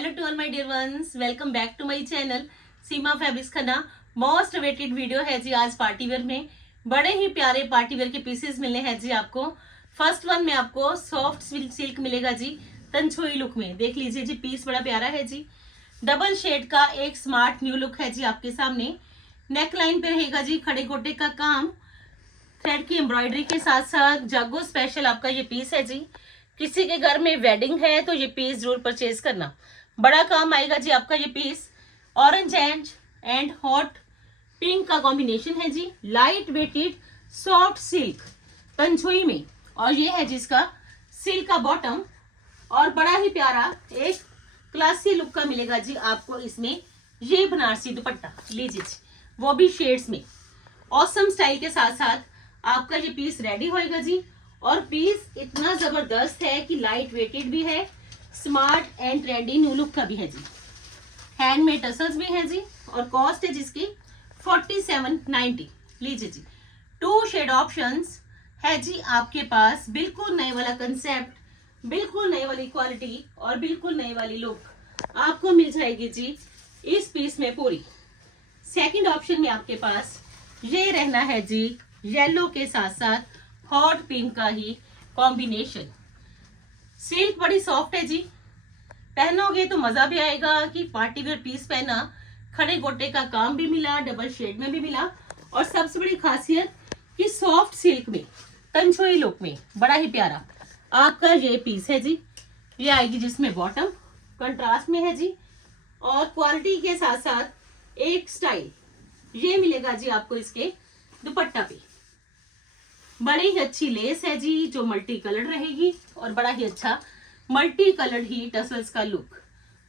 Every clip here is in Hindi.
Hello to all my dear ones, welcome back to my channel Seema fabrics Khanna. Most awaited video है जी आज पार्टी वेयर में। बड़े ही प्यारे पार्टी वेयर के पीसेस मिलने हैं जी आपको। फर्स्ट वन में आपको सॉफ्ट सिल्क मिलेगा जी, तंछुई लुक में। देख लीजिए जी, पीस बड़ा प्यारा है जी। डबल शेड का एक स्मार्ट न्यू लुक है जी आपके सामने। नेक लाइन पे रहेगा जी खड़े गोटे का काम, थ्रेड की एम्ब्रॉयडरी के साथ साथ जागो स्पेशल आपका ये पीस है जी। किसी के घर में वेडिंग है तो ये पीस जरूर परचेज करना, बड़ा काम आएगा जी आपका ये piece. Orange and hot pink का कॉम्बिनेशन है जी। लाइट वेटेड सॉफ्ट सिल्क तंछुई में, और ये है जिसका सिल्क का बॉटम। और बड़ा ही प्यारा एक क्लासी लुक का मिलेगा जी आपको इसमें ये बनारसी दुपट्टा। लीजिए जी, वो भी शेड्स में ऑसम स्टाइल के साथ साथ आपका ये पीस रेडी होएगा जी। और पीस इतना जबरदस्त है कि लाइट वेटेड भी है, smart and trendy new look का भी है जी। हैंडमेड टसल्स भी है जी, और कॉस्ट है जिसकी 4790। लीजिए जी, 2 शेड ऑप्शंस है जी आपके पास। बिल्कुल नए वाला कंसेप्ट, बिल्कुल नई वाली क्वालिटी और बिल्कुल नई वाली लुक आपको मिल जाएगी जी इस पीस में पूरी। सेकंड ऑप्शन में आपके पास ये रहना है जी येलो के साथ साथ हॉट पिंक का ही कॉम्बिनेशन। सिल्क बड़ी सॉफ्ट है जी, पहनोगे तो मजा भी आएगा कि पार्टी वेयर पीस पहना। खड़े गोटे का काम भी मिला, डबल शेड में भी मिला, और सबसे बड़ी खासियत कि सॉफ्ट सिल्क में तंछुई लुक में बड़ा ही प्यारा आपका ये पीस है जी। ये आएगी जिसमें बॉटम कंट्रास्ट में है जी, और क्वालिटी के साथ साथ एक स्टाइल ये मिलेगा जी आपको इसके दुपट्टा पे। बड़ी ही अच्छी लेस है जी जो मल्टी कलर रहेगी, और बड़ा ही अच्छा मल्टी कलर ही टसल्स का लुक।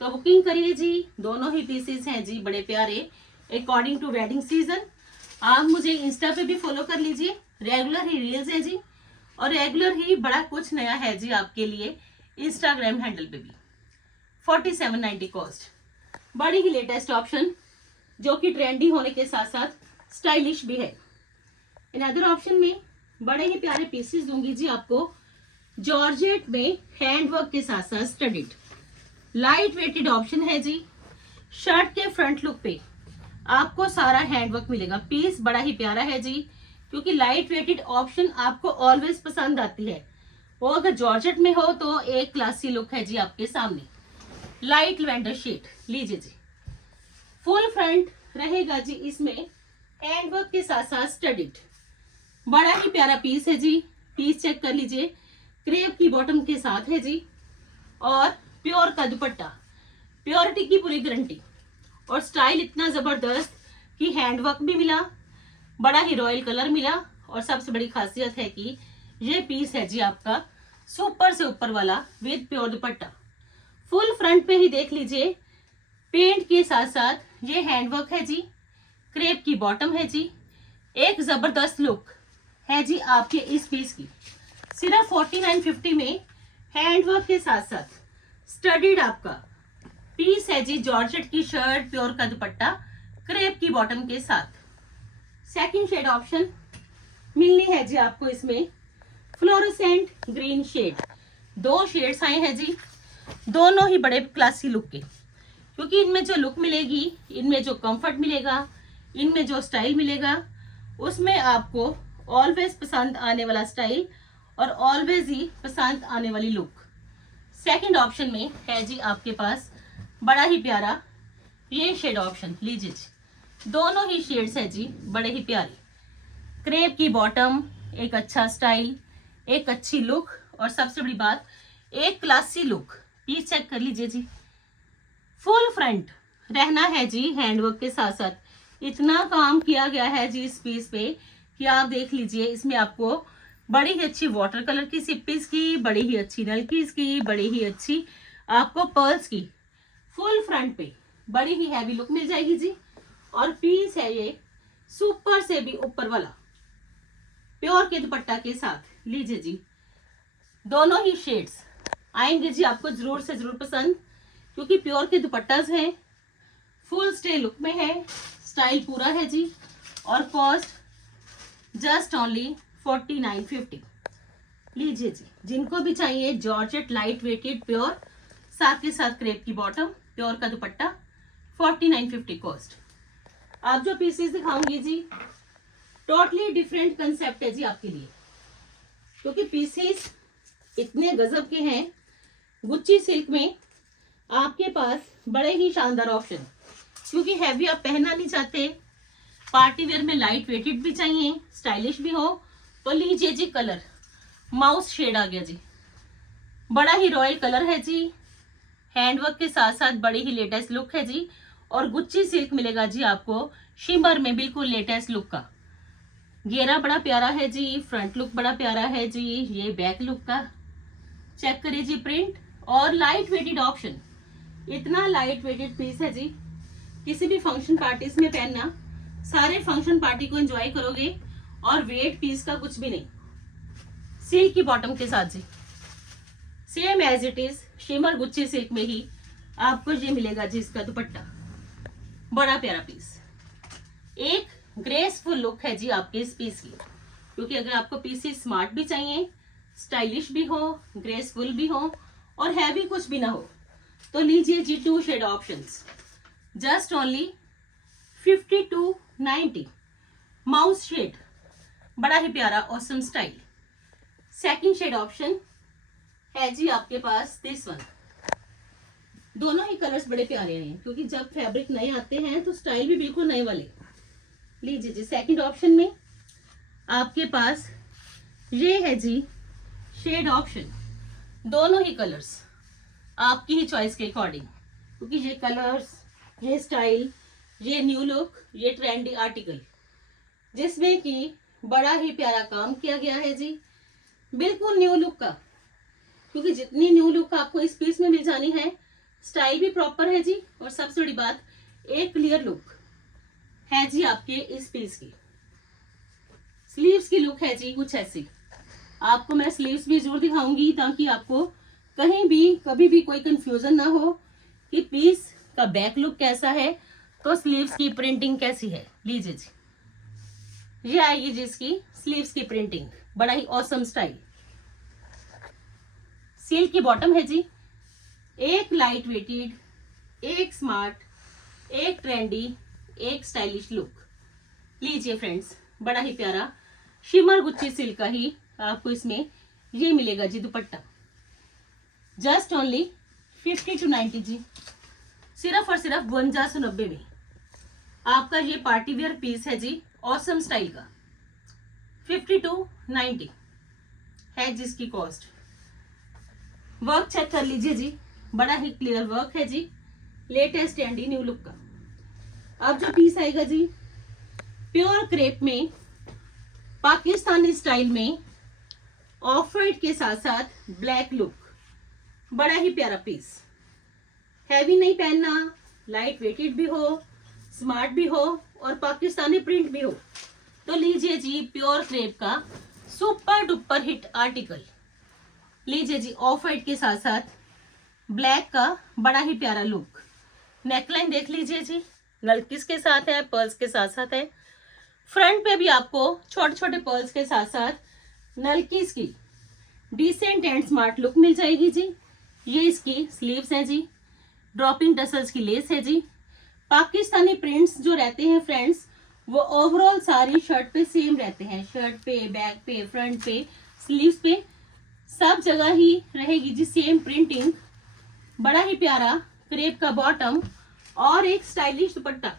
तो बुकिंग करिए जी, दोनों ही पीसेस हैं जी बड़े प्यारे अकॉर्डिंग टू वेडिंग सीजन। आप मुझे इंस्टा पे भी फॉलो कर लीजिए, रेगुलर ही रील्स है जी, और रेगुलर ही बड़ा कुछ नया है जी आपके लिए इंस्टाग्राम हैंडल पे भी। 4790 कॉस्ट, बड़ी ही लेटेस्ट ऑप्शन जो कि ट्रेंडी होने के साथ साथ स्टाइलिश भी है। इन अदर ऑप्शन में बड़े ही प्यारे पीसेस दूंगी जी आपको जॉर्जेट में हैंडवर्क के साथ साथ स्टडीड लाइट वेटेड ऑप्शन है जी। शर्ट के फ्रंट लुक पे आपको सारा हैंडवर्क मिलेगा। पीस बड़ा ही प्यारा है जी, क्योंकि लाइट वेटेड ऑप्शन आपको ऑलवेज पसंद आती है। वो अगर जॉर्जेट में हो तो एक क्लासी लुक है जी आपके सामने। Light lavender shade. लीजिए जी, फुल फ्रंट रहेगा जी इसमें हैंडवर्क के साथ साथ स्टडीड। बड़ा ही प्यारा पीस है जी, पीस चेक कर लीजिए। क्रेप की बॉटम के साथ है जी, और प्योर का दुपट्टा, प्योरिटी की पूरी गारंटी। और स्टाइल इतना जबरदस्त कि हैंडवर्क भी मिला, बड़ा ही रॉयल कलर मिला, और सबसे बड़ी खासियत है कि ये पीस है जी आपका सुपर से ऊपर वाला with pure dupatta. Full front पे ही देख लीजिए, पेंट के साथ साथ ये हैंडवर्क है जी। क्रेप की बॉटम है जी, एक जबरदस्त लुक है जी आपके इस पीस की। सिर्फ 4950 में हैंडवर्क के साथ साथ स्टडीड आपका पीस है जी। जॉर्जेट की शर्ट, प्योर का दुपट्टा, क्रेप की बॉटम के साथ। सेकंड शेड ऑप्शन मिलनी है जी आपको इसमें फ्लोरोसेंट ग्रीन शेड। 2 शेड्स आए हैं जी, दोनों ही बड़े क्लासी लुक के, क्योंकि इनमें जो लुक मिलेगी, इनमें जो कंफर्ट मिलेगा, इनमें जो स्टाइल मिलेगा, उसमें आपको ऑलवेज पसंद आने वाला स्टाइल और ऑलवेज ही पसंद आने वाली लुक। सेकंड ऑप्शन में है जी आपके पास बड़ा ही प्यारा ये शेड ऑप्शन। लीजिए जी, दोनों ही शेड्स है जी बड़े ही प्यारे। क्रेप की बॉटम, एक अच्छा स्टाइल, एक अच्छी लुक, और सबसे बड़ी बात एक क्लासी लुक। पीस चेक कर लीजिए जी, फुल फ्रंट रहना है जी हैंडवर्क के साथ साथ। इतना काम किया गया है जी इस पीस पे कि आप देख लीजिए। इसमें आपको बड़ी ही अच्छी वाटर कलर की सिप्पीज की, बड़ी ही अच्छी नलकीज की, बड़ी ही अच्छी आपको पर्ल्स की फुल फ्रंट पे बड़ी ही हैवी लुक मिल जाएगी जी। और पीस है ये सुपर से भी ऊपर वाला प्योर के दुपट्टा के साथ। लीजिए जी, दोनों ही शेड्स आएंगे जी आपको जरूर से जरूर पसंद, क्योंकि प्योर के दुपट्टास हैं, फुल स्टे लुक में है, स्टाइल पूरा है जी, और कॉस्ट जस्ट ओनली 4950। लीजिए जी, जिनको भी चाहिए जॉर्जेट लाइट वेटेड प्योर साथ के साथ क्रेप की बॉटम, प्योर का दुपट्टा, 4950 कॉस्ट। आप जो पीसेस दिखाऊंगी जी टोटली डिफरेंट कंसेप्ट है जी आपके लिए, क्योंकि पीसेस इतने गजब के हैं। गुच्ची सिल्क में आपके पास बड़े ही शानदार ऑप्शन, क्योंकि हैवी आप पहनना नहीं चाहते, पार्टी वेयर में लाइट वेटेड भी चाहिए, स्टाइलिश भी हो, तो लीजिए जी कलर माउस शेड आ गया जी, बड़ा ही रॉयल कलर है जी, हैंडवर्क के साथ साथ बड़ी ही लेटेस्ट लुक है जी। और गुच्ची सिल्क मिलेगा जी आपको शिमर में, बिल्कुल लेटेस्ट लुक का। घेरा बड़ा प्यारा है जी, फ्रंट लुक बड़ा प्यारा है जी, ये बैक लुक का चेक करिए जी प्रिंट, और लाइट वेटेड ऑप्शन, इतना लाइट वेटेड पीस है जी, किसी भी फंक्शन पार्टीज में पहनना, सारे फंक्शन पार्टी को एंजॉय करोगे, और वेट पीस का कुछ भी नहीं। सिल्क की बॉटम के साथ जी same as it is shimmer Gucci silk में ही आपको ये मिलेगा जी इसका दुपट्टा, बड़ा प्यारा पीस, एक ग्रेसफुल लुक है जी आपके इस पीस की। क्योंकि अगर आपको पीसेस स्मार्ट भी चाहिए, स्टाइलिश भी हो, ग्रेसफुल भी हो, और हैवी कुछ भी ना हो, तो लीजिए जी 2 shade options, just only 5290 mouse shade, बड़ा ही प्यारा awesome style. Second shade option है जी आपके पास दिस वन, दोनों ही कलर्स बड़े प्यारे हैं, क्योंकि जब फैब्रिक नए आते हैं तो स्टाइल भी बिल्कुल नए वाले। लीजिए जी सेकंड ऑप्शन में आपके पास ये है जी शेड ऑप्शन, दोनों ही कलर्स आपकी ही चॉइस के अकॉर्डिंग, क्योंकि ये कलर्स, ये स्टाइल, ये न्यू लुक, ये ट्रेंडी आर्टिकल, जिसमें कि बड़ा ही प्यारा काम किया गया है जी, बिल्कुल न्यू लुक का। क्योंकि जितनी न्यू लुक आपको इस पीस में मिल जानी है, स्टाइल भी प्रॉपर है जी, और सबसे बड़ी बात एक क्लियर लुक है जी आपके इस पीस की। स्लीव्स की लुक है जी कुछ ऐसी, आपको मैं स्लीव्स भी जरूर दिखाऊंगी, ताकि आपको कहीं भी कभी भी कोई कंफ्यूजन ना हो कि पीस का बैक लुक कैसा है, तो स्लीव्स की प्रिंटिंग कैसी है। लीजिए जी ये आएगी जी इसकी स्लीव्स की प्रिंटिंग, बड़ा ही ऑसम स्टाइल। सिल्क की बॉटम है जी, एक लाइट वेटेड, एक स्मार्ट, एक ट्रेंडी, एक स्टाइलिश लुक। लीजिए फ्रेंड्स, बड़ा ही प्यारा शिमर गुच्ची सिल्क का ही आपको इसमें ये मिलेगा जी दुपट्टा, जस्ट ओनली 50 to 90 जी, सिर्फ और सिर्फ 5290 में आपका ये पार्टी वेयर पीस है जी, ऑसम स्टाइल का, 50 to 90 है जिसकी कॉस्ट। वर्क चेक कर लीजिए जी, बड़ा ही क्लियर वर्क है जी, लेटेस्ट एंड न्यू लुक का। अब जो पीस आएगा जी प्योर क्रेप में, पाकिस्तानी स्टाइल में, ऑफ वाइट के साथ साथ ब्लैक लुक, बड़ा ही प्यारा पीस, हैवी नहीं पहनना, लाइट वेटेड भी हो, स्मार्ट भी हो, और पाकिस्तानी प्रिंट भी हो, तो लीजिए जी प्योर क्रेप का सुपर डुपर हिट आर्टिकल। लीजिए जी ऑफ वाइट के साथ साथ ब्लैक का बड़ा ही प्यारा लुक। नेकलाइन देख लीजिए जी, नलकिस के साथ है, पर्ल्स के साथ साथ है, फ्रंट पे भी आपको छोटे छोटे पर्ल्स के साथ साथ नलकिस की डिसेंट एंड स्मार्ट लुक मिल जाएगी जी। ये इसकी स्लीव्स है जी, ड्रॉपिंग टसल्स की लेस है जी। पाकिस्तानी प्रिंट्स जो रहते हैं फ्रेंड्स, वो ओवरऑल सारी शर्ट पे सेम रहते हैं, शर्ट पे, बैक पे, फ्रंट पे, स्लीव्स पे, सब जगह ही रहेगी जी सेम प्रिंटिंग। बड़ा ही प्यारा क्रेप का बॉटम और एक स्टाइलिश दुपट्टा,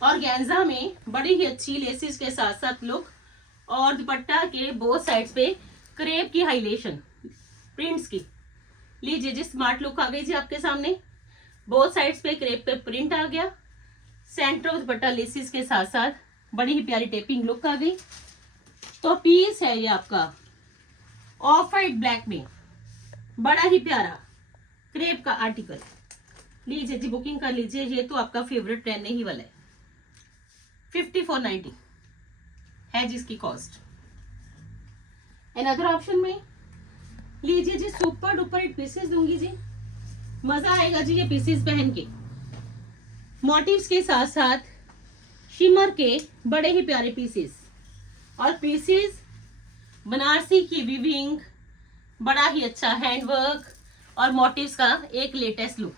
और गेंजा में बड़ी ही अच्छी लेसेस के साथ साथ लुक, और दुपट्टा के बोथ साइड्स पे क्रेप की हाईलाइटेशन प्रिंट्स की। लीजिए जी स्मार्ट लुक आ गई जी आपके सामने, बोथ साइड्स पे क्रेप पे प्रिंट आ गया, सेंटर ऑफ दुपट्टा लेसेस के साथ साथ बड़ी ही प्यारी टेपिंग लुक आ गई। तो पीस है ये आपका ऑफ वाइट ब्लैक में, बड़ा ही प्यारा क्रेप का आर्टिकल। लीजिए जी बुकिंग कर लीजिए, ये तो आपका फेवरेट रहने ही वाला है। 5490 है जिसकी कॉस्ट। अनदर ऑप्शन में लीजिए जी सुपर डुपर पीसेस दूंगी जी, मजा आएगा जी ये पीसेस पहन के, मोटिव्स के साथ साथ शिमर के बड़े ही प्यारे पीसेस, और पीसेस बनारसी की वीविंग, बड़ा ही अच्छा हैंडवर्क, और मोटिव्स का एक लेटेस्ट लुक।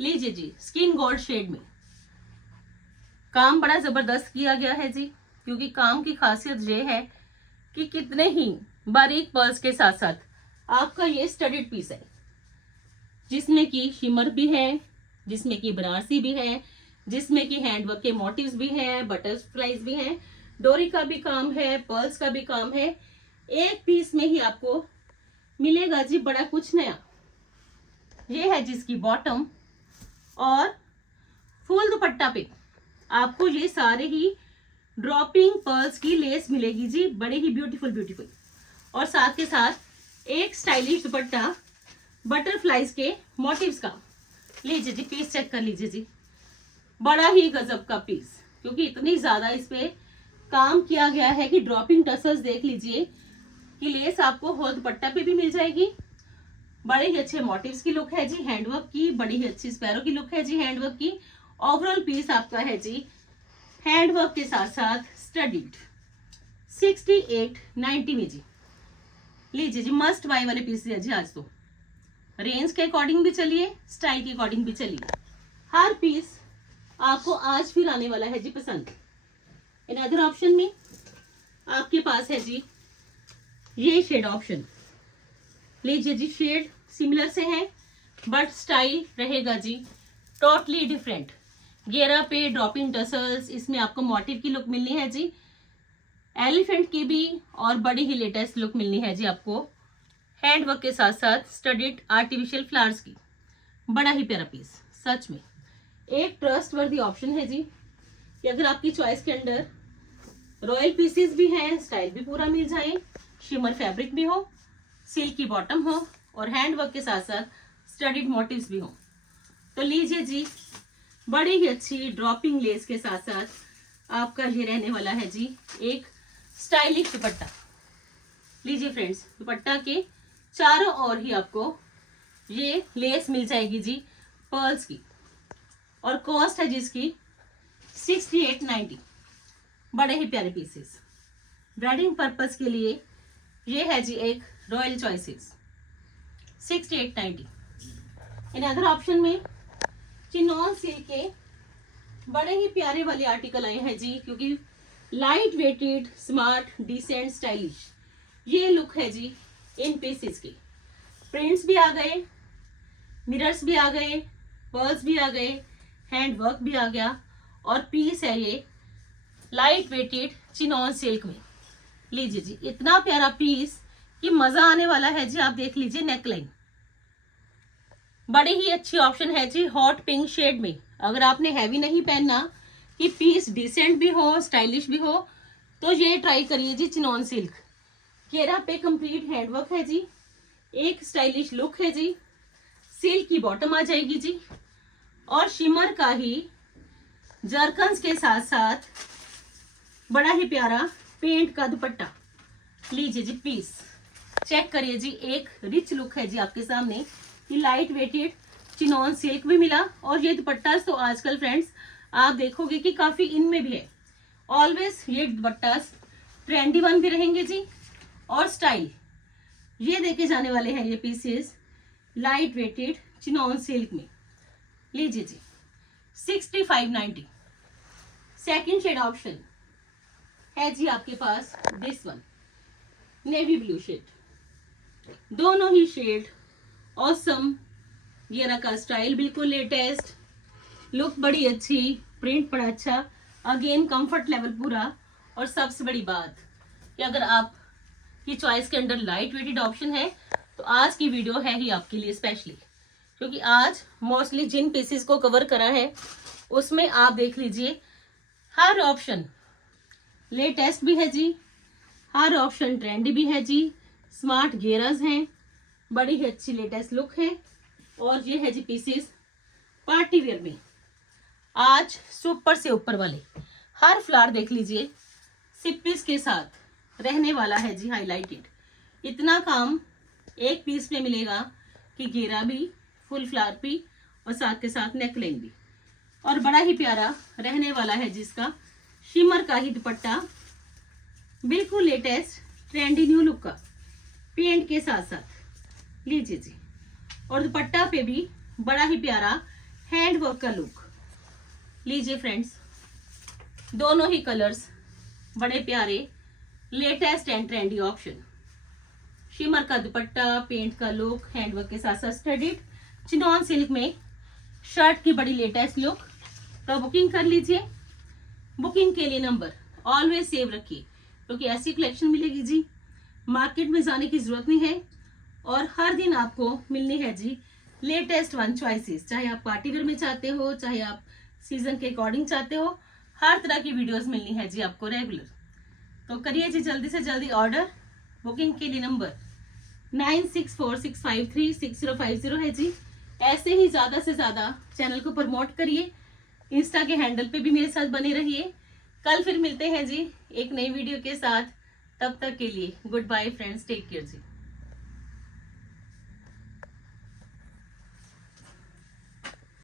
लीजिए जी, स्किन गोल्ड शेड में काम बड़ा जबरदस्त किया गया है जी, क्योंकि काम की खासियत ये है कि कितने ही बारीक पर्ल्स के साथ साथ आपका ये स्टडीड पीस है, जिसमें कि शिमर भी है, जिसमें कि बनारसी भी है, जिसमें कि हैंडवर्क के मोटिव्स भी हैं, बटरफ्लाइज भी हैं, डोरी का भी काम है, पर्ल्स का भी काम है। एक पीस में ही आपको मिलेगा जी बड़ा कुछ नया। ये है जिसकी बॉटम, और फुल दुपट्टा पे आपको ये सारे ही ड्रॉपिंग पर्ल्स की लेस मिलेगी जी, बड़े ही ब्यूटीफुल। और साथ के साथ एक स्टाइलिश दुपट्टा बटरफ्लाइज के मोटिव्स का। लीजिए जी, पीस चेक कर लीजिए जी, बड़ा ही गजब का पीस, क्योंकि इतनी ज्यादा इस पे काम किया गया है कि ड्रॉपिंग टसल्स देख लीजिए कि लेस आपको होल दुपट्टा पे भी मिल जाएगी। बड़े ही अच्छे मोटिव्स की लुक है जी, हैंडवर्क की बड़ी ही अच्छी स्पैरो की लुक है जी, हैंडवर्क की। ओवरऑल पीस आपका है जी हैंडवर्क के साथ साथ स्टडीड 6890 में जी। लीजिए जी, मस्ट बाय वाले पीस है जी आज तो। रेंज के अकॉर्डिंग भी चलिए, स्टाइल के अकॉर्डिंग भी चलिए, हर पीस आपको आज फिर आने वाला है जी पसंद। इन अदर ऑप्शन में आपके पास है जी ये शेड ऑप्शन। लीजिए जी, शेड सिमिलर से है बट स्टाइल रहेगा जी टोटली डिफरेंट। घेरा पे ड्रॉपिंग टसल्स, इसमें आपको मोटिव की लुक मिलनी है जी, एलिफेंट की भी, और बड़ी ही लेटेस्ट लुक मिलनी है जी आपको हैंडवर्क के साथ साथ स्टडीड आर्टिफिशियल फ्लावर्स की। बड़ा ही प्यारा पीस, सच में एक ट्रस्ट वर्दी ऑप्शन है जी, कि अगर आपकी चॉइस के अंदर रॉयल पीसेस भी हैं, स्टाइल भी पूरा मिल जाए, शिमर फैब्रिक भी हो, सिल्क की बॉटम हो, और हैंडवर्क के साथ साथ स्टडीड मोटिव्स भी हो, तो लीजिए जी, बड़ी ही अच्छी ड्रॉपिंग लेस के साथ साथ आपका ये रहने वाला है जी एक स्टाइलिश दुपट्टा। लीजिए फ्रेंड्स, दुपट्टा के चारों ओर ही आपको ये लेस मिल जाएगी जी पर्ल्स की, और कॉस्ट है जिसकी 6890। बड़े ही प्यारे पीसेस, वेडिंग पर्पस के लिए ये है जी एक royal choices 6890। In other option में चिनॉन सिल्क के बड़े ही प्यारे वाले आर्टिकल आए हैं जी, क्योंकि light weighted, smart, decent, stylish ये लुक है जी इन पीसेस की। प्रिंट्स भी आ गए, मिरर्स भी आ गए, पर्ल्स भी आ गए, हैंड वर्क भी आ गया, और पीस है ये लाइट वेटेड चिनॉन सिल्क में। लीजिए जी, इतना प्यारा पीस कि मजा आने वाला है जी। आप देख लीजिए नेकलाइन, बड़ी ही अच्छी ऑप्शन है जी हॉट पिंक शेड में। अगर आपने हैवी नहीं पहनना, कि पीस डिसेंट भी हो, स्टाइलिश भी हो, तो ये ट्राई करिए जी चिनॉन सिल्क। घेरा पे कंप्लीट हैंडवर्क है जी, एक स्टाइलिश लुक है जी, सिल्क की बॉटम आ जाएगी जी, और शिमर का ही जरकन्स के साथ साथ बड़ा ही प्यारा पेंट का दुपट्टा। लीजिए जी, पीस चेक करिए जी, एक रिच लुक है जी आपके सामने। ये लाइट वेटेड चिनॉन सिल्क भी मिला, और ये दुपट्टा तो आजकल फ्रेंड्स आप देखोगे कि काफी इनमें भी है। ऑलवेज ये दुपट्टा ट्रेंडी वन भी रहेंगे जी, और स्टाइल ये देखे जाने वाले हैं ये pieces light weighted chinon silk में। लीजिए जी, 6590। सेकंड शेड ऑप्शन है जी आपके पास this one, navy blue shade. दोनों ही शेड ऑसम, घेरा का स्टाइल बिल्कुल लेटेस्ट, लुक बड़ी अच्छी, प्रिंट बड़ा अच्छा, अगेन कंफर्ट लेवल पूरा। और सबसे बड़ी बात कि अगर आप की चॉइस के अंदर लाइट वेटेड ऑप्शन है, तो आज की वीडियो है ही आपके लिए स्पेशली, क्योंकि आज मोस्टली जिन पीसेस को कवर करा है उसमें आप देख लीजिए हर ऑप्शन लेटेस्ट भी है जी, हर ऑप्शन ट्रेंडी भी है जी, स्मार्ट घेरास हैं, बड़ी ही अच्छी लेटेस्ट लुक है। और ये है जी पीसेस पार्टी वेयर में आज सुपर से ऊपर वाले। हर फ्लावर देख लीजिए सिप्पीस के साथ रहने वाला है जी हाईलाइटेड। इतना काम एक पीस में मिलेगा कि घेरा भी, फुल फ्लावर भी, और साथ के साथ नेकलाइन भी, और बड़ा ही प्यारा रहने वाला है जिसका शिमर का ही दुपट्टा, बिल्कुल लेटेस्ट ट्रेंडी न्यू लुक का पेंट के साथ साथ। लीजिए जी, और दुपट्टा पे भी बड़ा ही प्यारा हैंड वर्क का लुक। लीजिए फ्रेंड्स, दोनों ही कलर्स बड़े प्यारे latest and trendy option. Shimmer का दुपट्टा, पेंट का लुक, हैंडवर्क के साथ साथ स्टडीड चिनॉन सिल्क में शर्ट की बड़ी लेटेस्ट लुक। तो बुकिंग कर लीजिए। बुकिंग के लिए नंबर ऑलवेज सेव रखिए, क्योंकि ऐसी कलेक्शन मिलेगी जी, मार्केट में जाने की जरूरत नहीं है और हर दिन आपको मिलनी है जी लेटेस्ट वन चॉइसेस। चाहे आप पार्टी वेयर में चाहते हो, चाहे आप सीजन के अकॉर्डिंग चाहते हो, हर तरह की वीडियोस मिलनी है जी आपको रेगुलर। तो करिए जी जल्दी से जल्दी ऑर्डर। बुकिंग के लिए नंबर 9646536050 है जी। ऐसे ही ज्यादा से ज्यादा चैनल को प्रमोट करिए, इंस्टा के हैंडल पे भी मेरे साथ बने रहिए। कल फिर मिलते हैं जी एक नई वीडियो के साथ। तब तक के लिए good bye friends, take care जी।